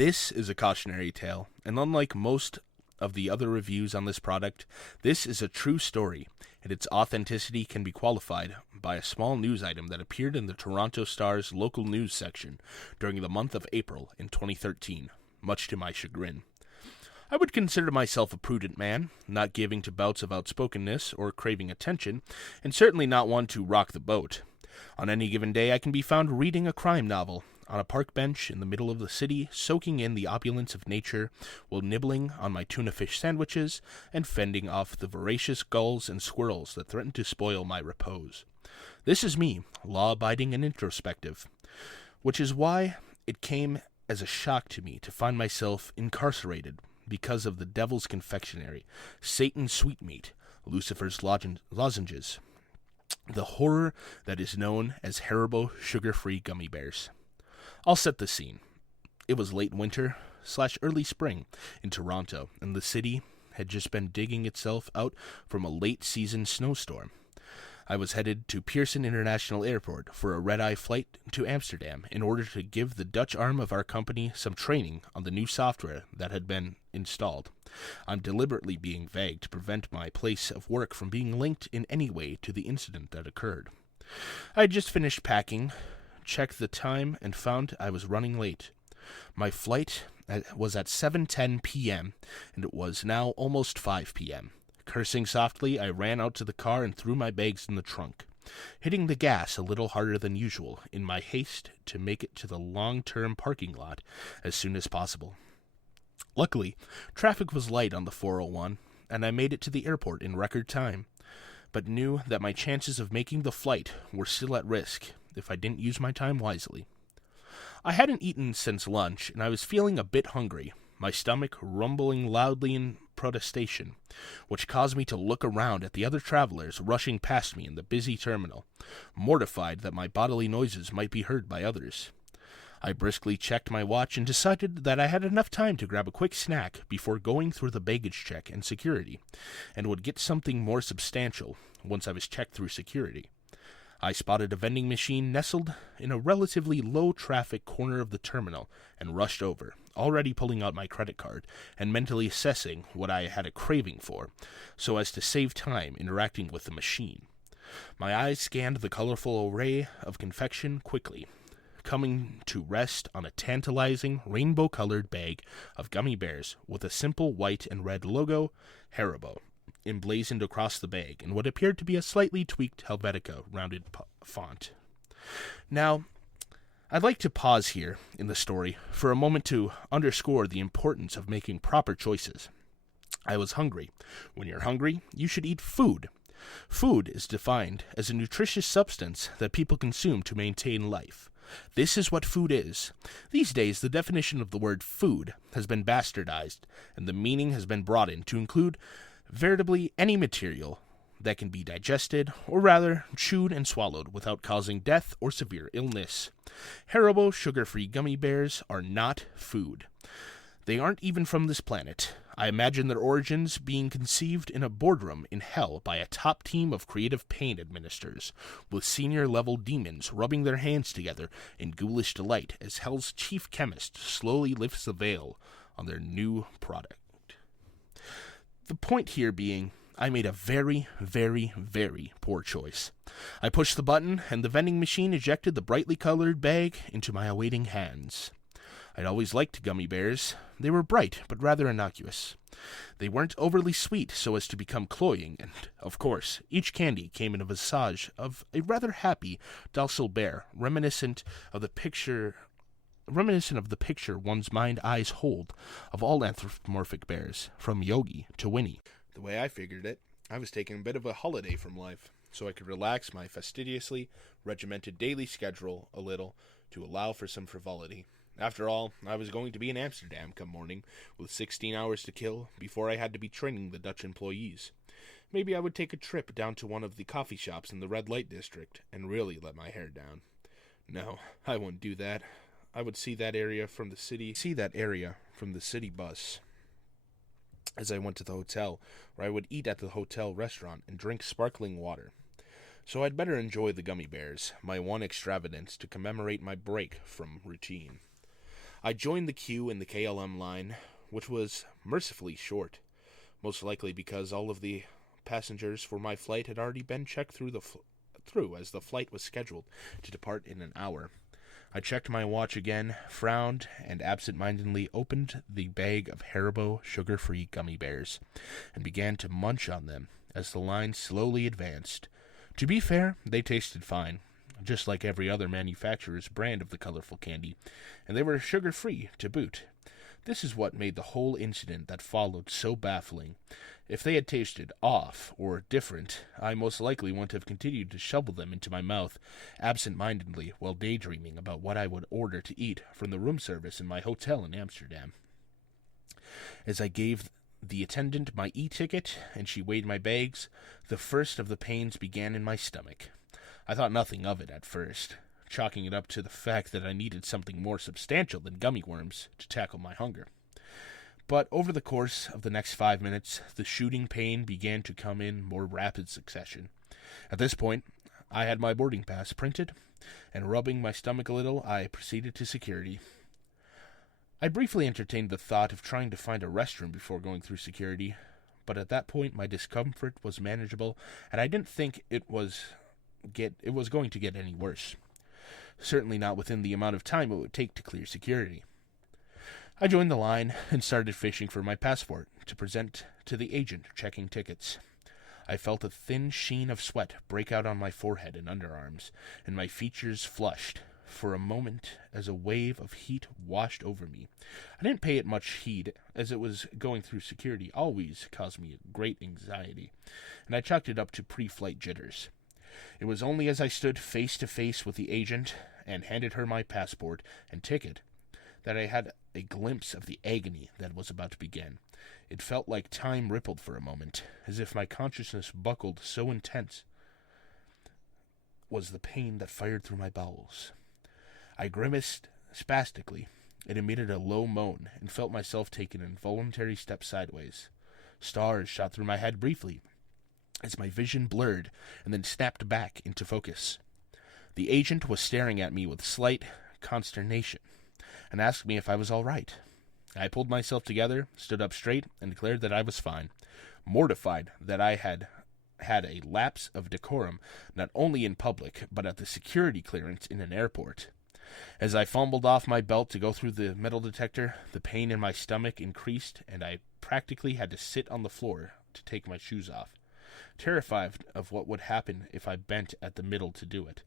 This is a cautionary tale, and unlike most of the other reviews on this product, this is a true story, and its authenticity can be qualified by a small news item that appeared in the Toronto Star's local news section during the month of April in 2013, much to my chagrin. I would consider myself a prudent man, not giving to bouts of outspokenness or craving attention, and certainly not one to rock the boat. On any given day, I can be found reading a crime novel on a park bench in the middle of the city, soaking in the opulence of nature, while nibbling on my tuna fish sandwiches and fending off the voracious gulls and squirrels that threaten to spoil my repose. This is me, law-abiding and introspective, which is why it came as a shock to me to find myself incarcerated because of the devil's confectionery, Satan's sweetmeat, Lucifer's lozenges, the horror that is known as Haribo sugar-free gummy bears. I'll set the scene. It was late winter/early spring in Toronto, and the city had just been digging itself out from a late-season snowstorm. I was headed to Pearson International Airport for a red-eye flight to Amsterdam in order to give the Dutch arm of our company some training on the new software that had been installed. I'm deliberately being vague to prevent my place of work from being linked in any way to the incident that occurred. I had just finished packing, checked the time, and found I was running late. My flight was at 7:10 p.m., and it was now almost 5 p.m. Cursing softly, I ran out to the car and threw my bags in the trunk, hitting the gas a little harder than usual in my haste to make it to the long-term parking lot as soon as possible. Luckily, traffic was light on the 401, and I made it to the airport in record time, but knew that my chances of making the flight were still at risk if I didn't use my time wisely. I hadn't eaten since lunch, and I was feeling a bit hungry, my stomach rumbling loudly in protestation, which caused me to look around at the other travelers rushing past me in the busy terminal, mortified that my bodily noises might be heard by others. I briskly checked my watch and decided that I had enough time to grab a quick snack before going through the baggage check and security, and would get something more substantial once I was checked through security. I spotted a vending machine nestled in a relatively low-traffic corner of the terminal and rushed over, already pulling out my credit card and mentally assessing what I had a craving for, so as to save time interacting with the machine. My eyes scanned the colorful array of confection quickly, coming to rest on a tantalizing rainbow-colored bag of gummy bears with a simple white and red logo, Haribo, emblazoned across the bag in what appeared to be a slightly tweaked Helvetica rounded font. Now, I'd like to pause here in the story for a moment to underscore the importance of making proper choices. I was hungry. When you're hungry, you should eat food. Food is defined as a nutritious substance that people consume to maintain life. This is what food is. These days, the definition of the word food has been bastardized, and the meaning has been broadened to include veritably any material that can be digested, or rather, chewed and swallowed without causing death or severe illness. Haribo sugar-free gummy bears are not food. They aren't even from this planet. I imagine their origins being conceived in a boardroom in hell by a top team of creative pain administrators, with senior-level demons rubbing their hands together in ghoulish delight as hell's chief chemist slowly lifts the veil on their new product. The point here being, I made a very, very, very poor choice. I pushed the button, and the vending machine ejected the brightly colored bag into my awaiting hands. I'd always liked gummy bears. They were bright, but rather innocuous. They weren't overly sweet so as to become cloying, and, of course, each candy came in a visage of a rather happy, docile bear, reminiscent of the picture one's eyes hold of all anthropomorphic bears, from Yogi to Winnie. The way I figured it, I was taking a bit of a holiday from life, so I could relax my fastidiously regimented daily schedule a little to allow for some frivolity. After all, I was going to be in Amsterdam come morning, with 16 hours to kill before I had to be training the Dutch employees. Maybe I would take a trip down to one of the coffee shops in the red light district and really let my hair down. No, I wouldn't do that. I would see that area from the city bus as I went to the hotel, where I would eat at the hotel restaurant and drink sparkling water. So I'd better enjoy the gummy bears, my one extravagance to commemorate my break from routine. I joined the queue in the KLM line, which was mercifully short, most likely because all of the passengers for my flight had already been checked through as the flight was scheduled to depart in an hour. I checked my watch again, frowned, and absent-mindedly opened the bag of Haribo sugar-free gummy bears, and began to munch on them as the line slowly advanced. To be fair, they tasted fine, just like every other manufacturer's brand of the colorful candy, and they were sugar-free to boot. This is what made the whole incident that followed so baffling. If they had tasted off or different, I most likely wouldn't have continued to shovel them into my mouth absent-mindedly while daydreaming about what I would order to eat from the room service in my hotel in Amsterdam. As I gave the attendant my e-ticket and she weighed my bags, the first of the pains began in my stomach. I thought nothing of it at first, chalking it up to the fact that I needed something more substantial than gummy worms to tackle my hunger. But over the course of the next 5 minutes, the shooting pain began to come in more rapid succession. At this point, I had my boarding pass printed, and rubbing my stomach a little, I proceeded to security. I briefly entertained the thought of trying to find a restroom before going through security, but at that point my discomfort was manageable, and I didn't think it was going to get any worse. Certainly not within the amount of time it would take to clear security. I joined the line and started fishing for my passport to present to the agent checking tickets. I felt a thin sheen of sweat break out on my forehead and underarms, and my features flushed for a moment as a wave of heat washed over me. I didn't pay it much heed, as it was going through security always caused me great anxiety, and I chalked it up to pre-flight jitters. It was only as I stood face to face with the agent and handed her my passport and ticket that I had a glimpse of the agony that was about to begin. It felt like time rippled for a moment, as if my consciousness buckled, so intense was the pain that fired through my bowels. I grimaced spastically and emitted a low moan and felt myself take an involuntary step sideways. Stars shot through my head briefly, as my vision blurred and then snapped back into focus. The agent was staring at me with slight consternation and asked me if I was all right. I pulled myself together, stood up straight, and declared that I was fine, mortified that I had a lapse of decorum not only in public but at the security clearance in an airport. As I fumbled off my belt to go through the metal detector, the pain in my stomach increased, and I practically had to sit on the floor to take my shoes off, terrified of what would happen if I bent at the middle to do it.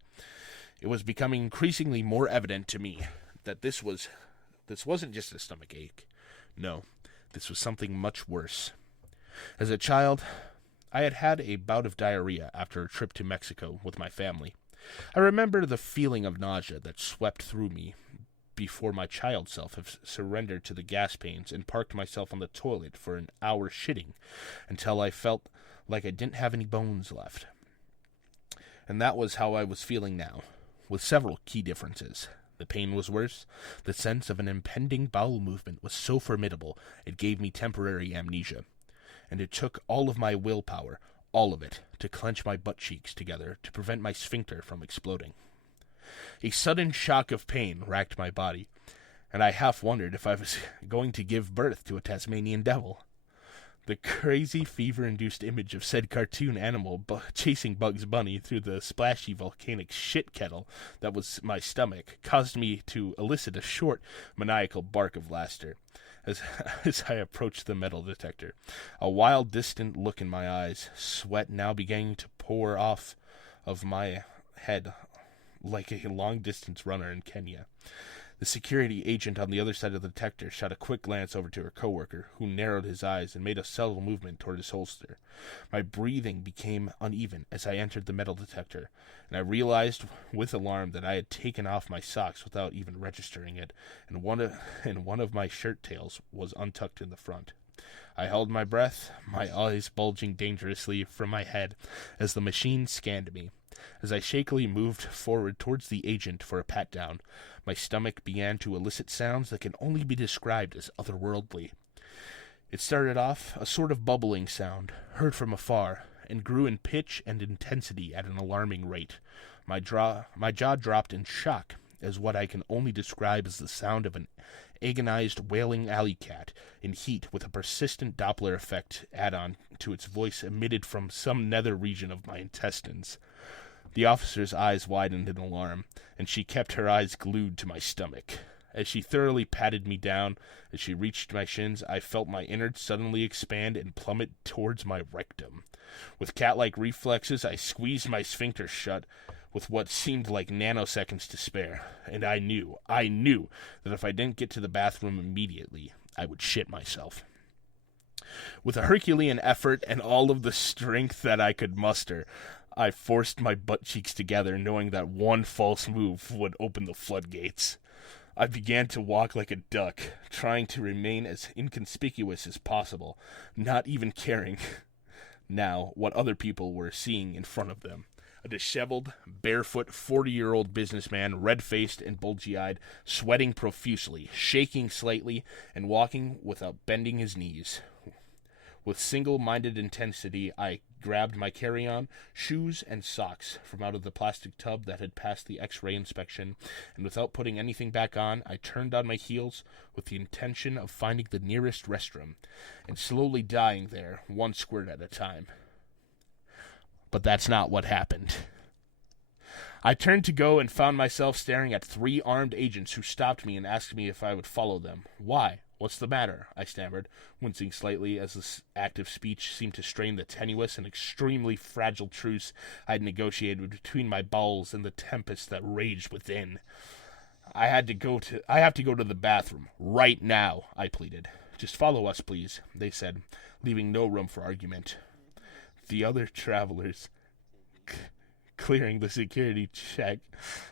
It was becoming increasingly more evident to me that this wasn't just a stomach ache. No, this was something much worse. As a child, I had had a bout of diarrhea after a trip to Mexico with my family. I remember the feeling of nausea that swept through me before my child self had surrendered to the gas pains and parked myself on the toilet for an hour shitting until I felt like I didn't have any bones left. And that was how I was feeling now, with several key differences. The pain was worse. The sense of an impending bowel movement was so formidable it gave me temporary amnesia. And it took all of my willpower, all of it, to clench my butt cheeks together to prevent my sphincter from exploding. A sudden shock of pain racked my body, and I half wondered if I was going to give birth to a Tasmanian devil. The crazy fever-induced image of said cartoon animal chasing Bugs Bunny through the splashy volcanic shit kettle that was my stomach caused me to elicit a short, maniacal bark of laughter as I approached the metal detector. A wild, distant look in my eyes, sweat now beginning to pour off of my head like a long-distance runner in Kenya. The security agent on the other side of the detector shot a quick glance over to her coworker, who narrowed his eyes and made a subtle movement toward his holster. My breathing became uneven as I entered the metal detector, and I realized with alarm that I had taken off my socks without even registering it, and one of my shirt tails was untucked in the front. I held my breath, my eyes bulging dangerously from my head as the machine scanned me. As I shakily moved forward towards the agent for a pat-down, my stomach began to elicit sounds that can only be described as otherworldly. It started off a sort of bubbling sound, heard from afar, and grew in pitch and intensity at an alarming rate. My jaw dropped in shock as what I can only describe as the sound of an agonized, wailing alley cat in heat with a persistent Doppler effect add-on to its voice emitted from some nether region of my intestines. The officer's eyes widened in alarm, and she kept her eyes glued to my stomach. As she thoroughly patted me down, as she reached my shins, I felt my innards suddenly expand and plummet towards my rectum. With cat-like reflexes, I squeezed my sphincter shut with what seemed like nanoseconds to spare, and I knew that if I didn't get to the bathroom immediately, I would shit myself. With a Herculean effort and all of the strength that I could muster, I forced my butt cheeks together, knowing that one false move would open the floodgates. I began to walk like a duck, trying to remain as inconspicuous as possible, not even caring now what other people were seeing in front of them. A disheveled, barefoot, 40-year-old businessman, red-faced and bulgy-eyed, sweating profusely, shaking slightly, and walking without bending his knees. With single-minded intensity, I grabbed my carry-on, shoes, and socks from out of the plastic tub that had passed the X-ray inspection, and without putting anything back on, I turned on my heels with the intention of finding the nearest restroom, and slowly dying there, one squirt at a time. But that's not what happened. I turned to go and found myself staring at 3 armed agents who stopped me and asked me if I would follow them. Why? What's the matter? I stammered, wincing slightly as this act of speech seemed to strain the tenuous and extremely fragile truce I had negotiated between my bowels and the tempest that raged within. I have to go to the bathroom right now, I pleaded. Just follow us, please, they said, leaving no room for argument. The other travelers, clearing the security check,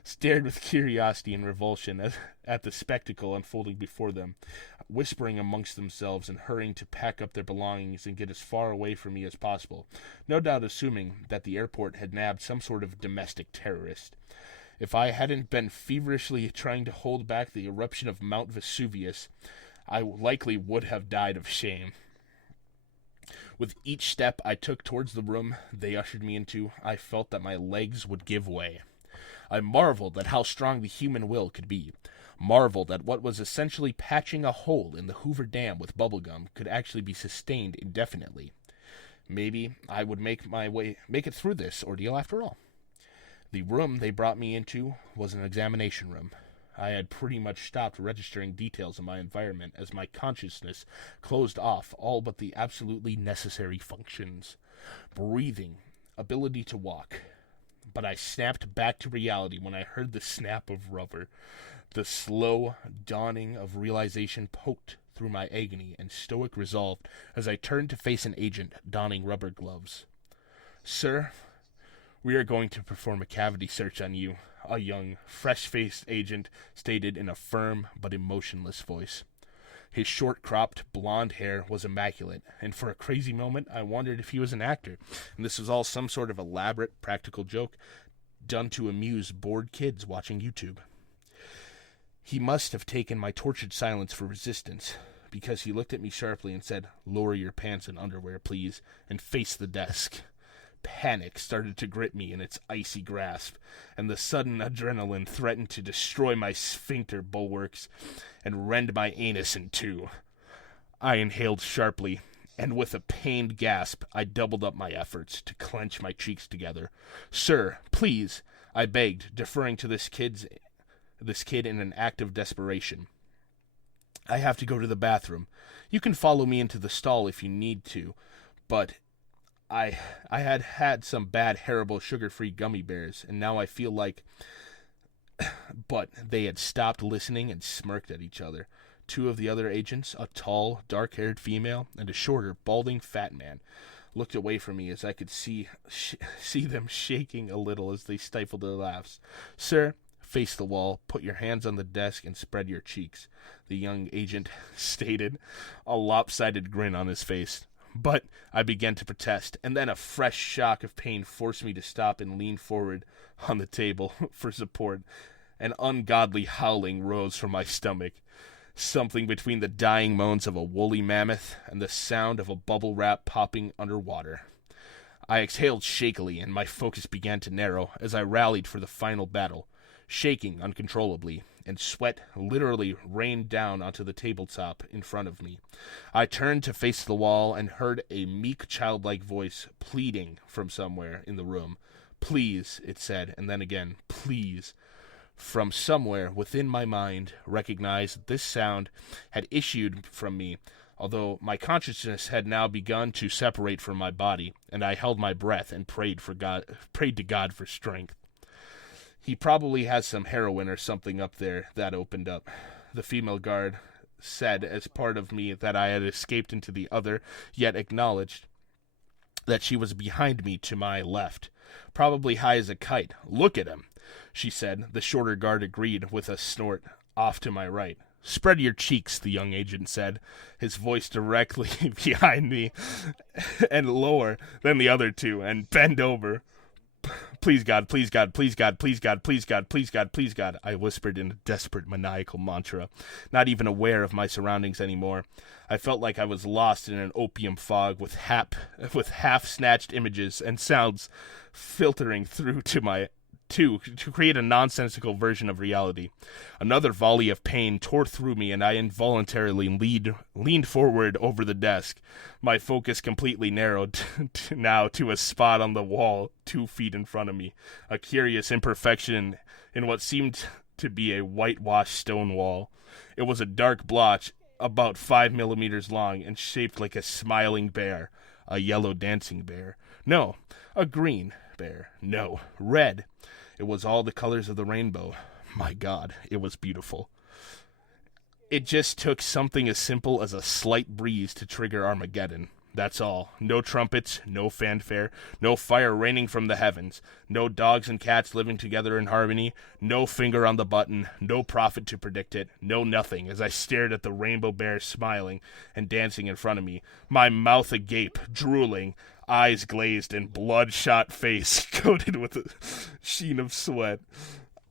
stared with curiosity and revulsion at the spectacle unfolding before them, whispering amongst themselves and hurrying to pack up their belongings and get as far away from me as possible, no doubt assuming that the airport had nabbed some sort of domestic terrorist. If I hadn't been feverishly trying to hold back the eruption of Mount Vesuvius, I likely would have died of shame. With each step I took towards the room they ushered me into, I felt that my legs would give way. I marveled at how strong the human will could be, marveled at what was essentially patching a hole in the Hoover Dam with bubblegum could actually be sustained indefinitely. Maybe I would make it through this ordeal after all. The room they brought me into was an examination room. I had pretty much stopped registering details of my environment as my consciousness closed off all but the absolutely necessary functions. Breathing, ability to walk. But I snapped back to reality when I heard the snap of rubber. The slow dawning of realization poked through my agony and stoic resolve as I turned to face an agent donning rubber gloves. "Sir, we are going to perform a cavity search on you," a young, fresh-faced agent stated in a firm but emotionless voice. His short-cropped, blonde hair was immaculate, and for a crazy moment I wondered if he was an actor, and this was all some sort of elaborate practical joke done to amuse bored kids watching YouTube. He must have taken my tortured silence for resistance, because he looked at me sharply and said, "Lower your pants and underwear, please, and face the desk." Panic started to grip me in its icy grasp, and the sudden adrenaline threatened to destroy my sphincter bulwarks and rend my anus in two. I inhaled sharply, and with a pained gasp, I doubled up my efforts to clench my cheeks together. "Sir, please," I begged, deferring to this kid in an act of desperation. "I have to go to the bathroom. You can follow me into the stall if you need to, but I had some bad Haribo sugar-free gummy bears, and now I feel like..." But they had stopped listening and smirked at each other. 2 of the other agents, a tall, dark-haired female, and a shorter, balding fat man, looked away from me as I could see them shaking a little as they stifled their laughs. "Sir, face the wall, put your hands on the desk, and spread your cheeks," the young agent stated, a lopsided grin on his face. But I began to protest, and then a fresh shock of pain forced me to stop and lean forward on the table for support. An ungodly howling rose from my stomach, something between the dying moans of a woolly mammoth and the sound of a bubble wrap popping underwater. I exhaled shakily, and my focus began to narrow as I rallied for the final battle. shaking uncontrollably, and sweat literally rained down onto the tabletop in front of me. I turned to face the wall and heard a meek, childlike voice pleading from somewhere in the room. "Please," it said, and then again, "please." From somewhere within my mind, recognized that this sound had issued from me, although my consciousness had now begun to separate from my body, and I held my breath and prayed to God for strength. "He probably has some heroin or something up there," that opened up. The female guard said as part of me that I had escaped into the other, yet acknowledged that she was behind me to my left. "Probably high as a kite. Look at him," she said. The shorter guard agreed with a snort off to my right. "Spread your cheeks," the young agent said, his voice directly behind me and lower than the other two, and bend over. "Please God, please God, please God, please God, please God, please God, please God," I whispered in a desperate maniacal mantra, not even aware of my surroundings anymore. I felt like I was lost in an opium fog with half-snatched images and sounds filtering through to create a nonsensical version of reality. Another volley of pain tore through me, and I involuntarily leaned forward over the desk, my focus completely narrowed now to a spot on the wall 2 feet in front of me, a curious imperfection in what seemed to be a whitewashed stone wall. It was a dark blotch about 5 millimeters long and shaped like a smiling bear, a yellow dancing bear. No, a green bear. No, red. It was all the colors of the rainbow. My God, it was beautiful. It just took something as simple as a slight breeze to trigger Armageddon. That's all. No trumpets, no fanfare, no fire raining from the heavens, no dogs and cats living together in harmony, no finger on the button, no prophet to predict it, no nothing, as I stared at the rainbow bear smiling and dancing in front of me, my mouth agape, drooling, eyes glazed, and bloodshot face coated with a sheen of sweat.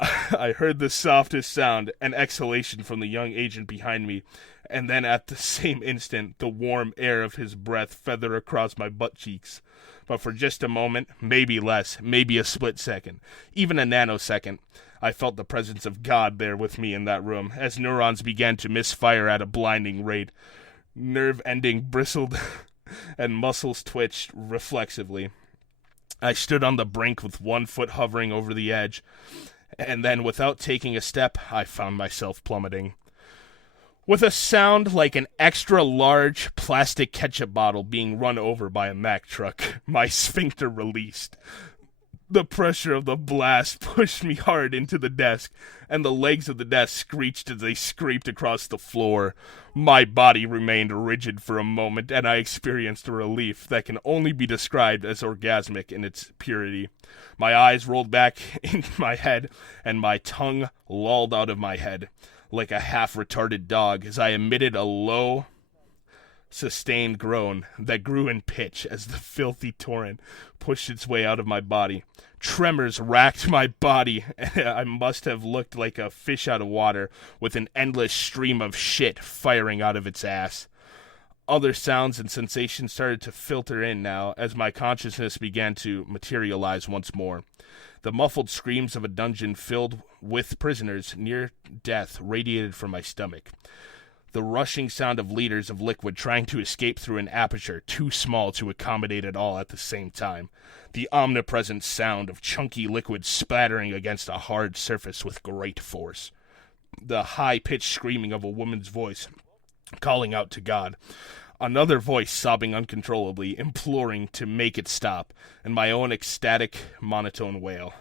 I heard the softest sound, an exhalation from the young agent behind me, and then at the same instant, the warm air of his breath feather across my butt cheeks. But for just a moment, maybe less, maybe a split second, even a nanosecond, I felt the presence of God there with me in that room, as neurons began to misfire at a blinding rate. Nerve ending bristled and muscles twitched reflexively. I stood on the brink with one foot hovering over the edge, and then without taking a step, I found myself plummeting. With a sound like an extra-large plastic ketchup bottle being run over by a Mack truck, my sphincter released. The pressure of the blast pushed me hard into the desk, and the legs of the desk screeched as they scraped across the floor. My body remained rigid for a moment, and I experienced a relief that can only be described as orgasmic in its purity. My eyes rolled back into my head, and my tongue lolled out of my head like a half-retarded dog as I emitted a low, sustained groan that grew in pitch as the filthy torrent pushed its way out of my body. Tremors racked my body, and I must have looked like a fish out of water with an endless stream of shit firing out of its ass. Other sounds and sensations started to filter in now as my consciousness began to materialize once more. The muffled screams of a dungeon filled with prisoners near death radiated from my stomach. The rushing sound of liters of liquid trying to escape through an aperture too small to accommodate it all at the same time. The omnipresent sound of chunky liquid splattering against a hard surface with great force. The high-pitched screaming of a woman's voice calling out to God. Another voice sobbing uncontrollably, imploring to make it stop, and my own ecstatic, monotone wail.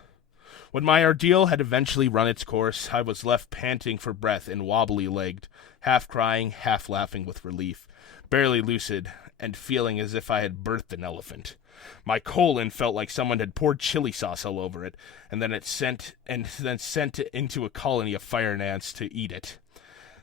When my ordeal had eventually run its course, I was left panting for breath and wobbly-legged, half crying, half laughing with relief, barely lucid, and feeling as if I had birthed an elephant. My colon felt like someone had poured chili sauce all over it, and then sent it into a colony of fire ants to eat it.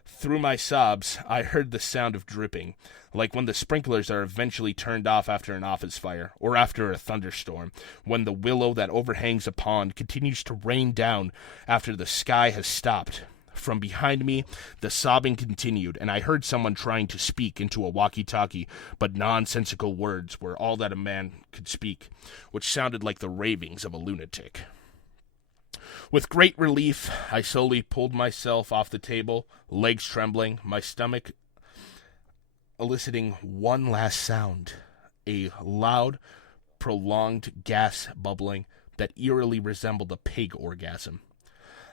Through my sobs, I heard the sound of dripping, like when the sprinklers are eventually turned off after an office fire, or after a thunderstorm, when the willow that overhangs a pond continues to rain down after the sky has stopped. From behind me, the sobbing continued, and I heard someone trying to speak into a walkie-talkie, but nonsensical words were all that a man could speak, which sounded like the ravings of a lunatic. With great relief, I slowly pulled myself off the table, legs trembling, my stomach eliciting one last sound, a loud, prolonged gas bubbling that eerily resembled a pig orgasm.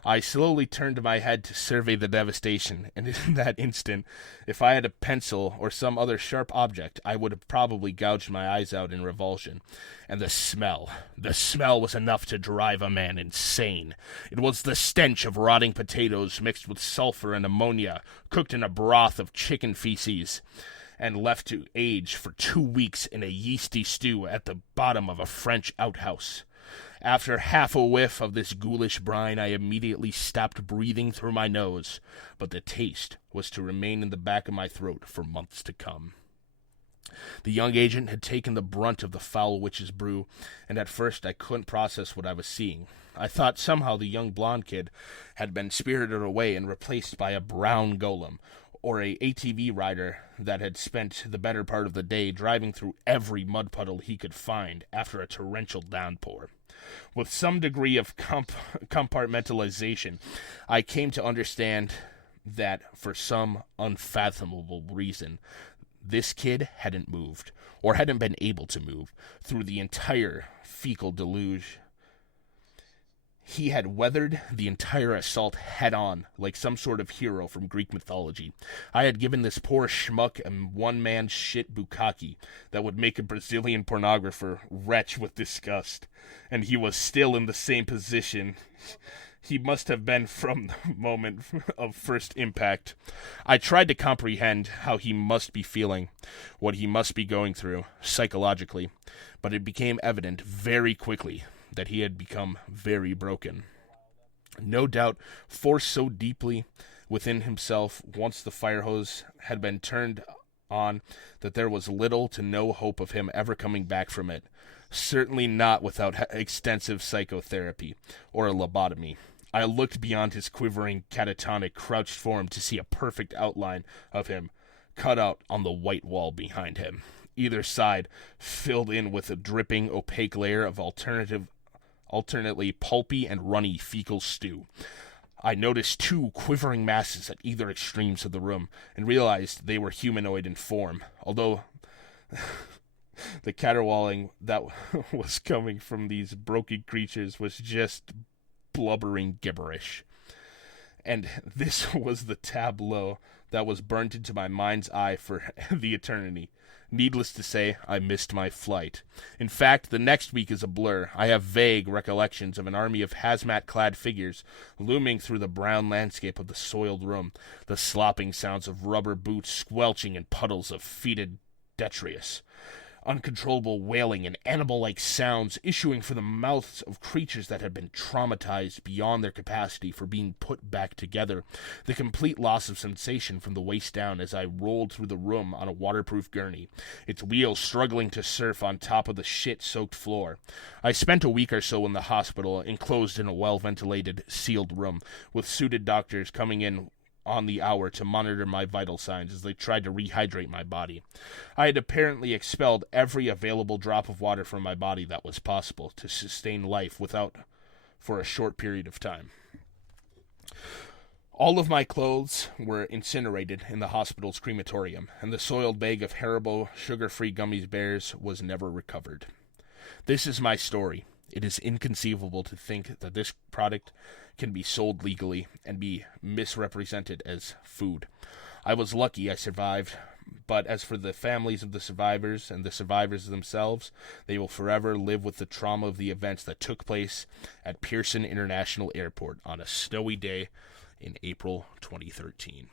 I slowly turned my head to survey the devastation, and in that instant, if I had a pencil or some other sharp object, I would have probably gouged my eyes out in revulsion. And the smell was enough to drive a man insane. It was the stench of rotting potatoes mixed with sulfur and ammonia, cooked in a broth of chicken feces, and left to age for 2 weeks in a yeasty stew at the bottom of a French outhouse. After half a whiff of this ghoulish brine, I immediately stopped breathing through my nose, but the taste was to remain in the back of my throat for months to come. The young agent had taken the brunt of the foul witch's brew, and at first I couldn't process what I was seeing. I thought somehow the young blonde kid had been spirited away and replaced by a brown golem, or a ATV rider that had spent the better part of the day driving through every mud puddle he could find after a torrential downpour. With some degree of compartmentalization, I came to understand that for some unfathomable reason, this kid hadn't moved, or hadn't been able to move, through the entire fecal deluge. He had weathered the entire assault head-on, like some sort of hero from Greek mythology. I had given this poor schmuck a one-man shit bukkake that would make a Brazilian pornographer retch with disgust, and he was still in the same position he must have been from the moment of first impact. I tried to comprehend how he must be feeling, what he must be going through, psychologically, but it became evident very quickly that he had become very broken. No doubt, forced so deeply within himself once the fire hose had been turned on that there was little to no hope of him ever coming back from it. Certainly not without extensive psychotherapy or a lobotomy. I looked beyond his quivering, catatonic, crouched form to see a perfect outline of him cut out on the white wall behind him. Either side filled in with a dripping, opaque layer of alternately pulpy and runny fecal stew. I noticed 2 quivering masses at either extremes of the room, and realized they were humanoid in form, although the caterwauling that was coming from these broken creatures was just blubbering gibberish. And this was the tableau that was burnt into my mind's eye for the eternity. Needless to say, I missed my flight. In fact, the next week is a blur. I have vague recollections of an army of hazmat-clad figures looming through the brown landscape of the soiled room, the slopping sounds of rubber boots squelching in puddles of fetid detritus, uncontrollable wailing and animal-like sounds issuing from the mouths of creatures that had been traumatized beyond their capacity for being put back together, the complete loss of sensation from the waist down as I rolled through the room on a waterproof gurney, its wheels struggling to surf on top of the shit-soaked floor. I spent a week or so in the hospital, enclosed in a well-ventilated, sealed room, with suited doctors coming in on the hour to monitor my vital signs as they tried to rehydrate my body. I had apparently expelled every available drop of water from my body that was possible to sustain life without for a short period of time. All of my clothes were incinerated in the hospital's crematorium, and the soiled bag of Haribo sugar-free gummy bears was never recovered. This is my story. It is inconceivable to think that this product can be sold legally and be misrepresented as food. I was lucky I survived, but as for the families of the survivors and the survivors themselves, they will forever live with the trauma of the events that took place at Pearson International Airport on a snowy day in April 2013.